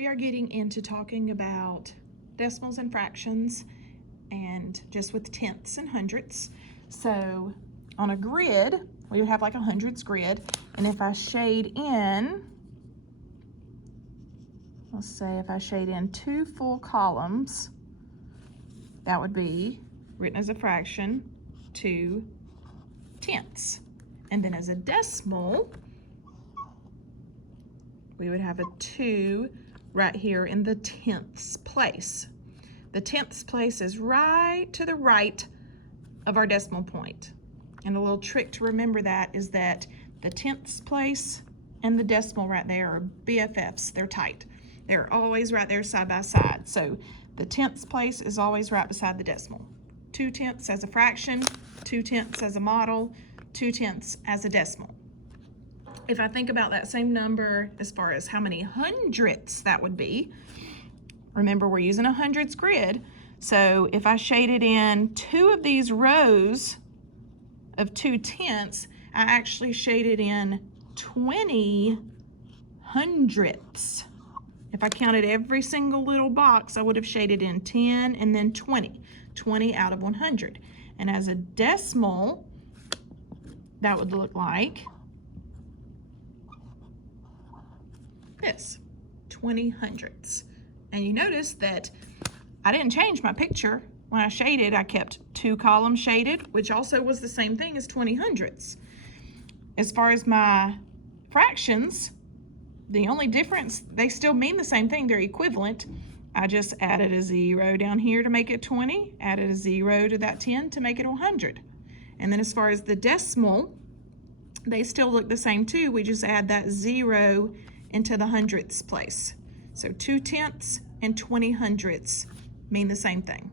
We are getting into talking about decimals and fractions and just with tenths and hundredths. So on a grid, we would have like a hundredths grid, and if I shade in, let's say if I shade in 2 full columns, that would be written as a fraction 2 tenths. And then as a decimal, we would have a 2 right here in the tenths place. The tenths place is right to the right of our decimal point. And a little trick to remember that is that the tenths place and the decimal right there are BFFs. They're tight. They're always right there side by side. So the tenths place is always right beside the decimal. 2 tenths as a fraction, 2 tenths as a model, 2 tenths as a decimal. If I think about that same number as far as how many hundredths that would be, remember we're using a hundredths grid, so if I shaded in 2 of these rows of 2 tenths, I actually shaded in 20 hundredths. If I counted every single little box, I would have shaded in 10 and then 20, 20 out of 100. And as a decimal, that would look like this, 20 hundredths. And you notice that I didn't change my picture. When I shaded, I kept 2 columns shaded, which also was the same thing as 20 hundredths. As far as my fractions, the only difference, they still mean the same thing, they're equivalent. I just added a 0 down here to make it 20, added a 0 to that 10 to make it 100. And then as far as the decimal, they still look the same too. We just add that 0 into the hundredths place. So 2 tenths and 20 hundredths mean the same thing.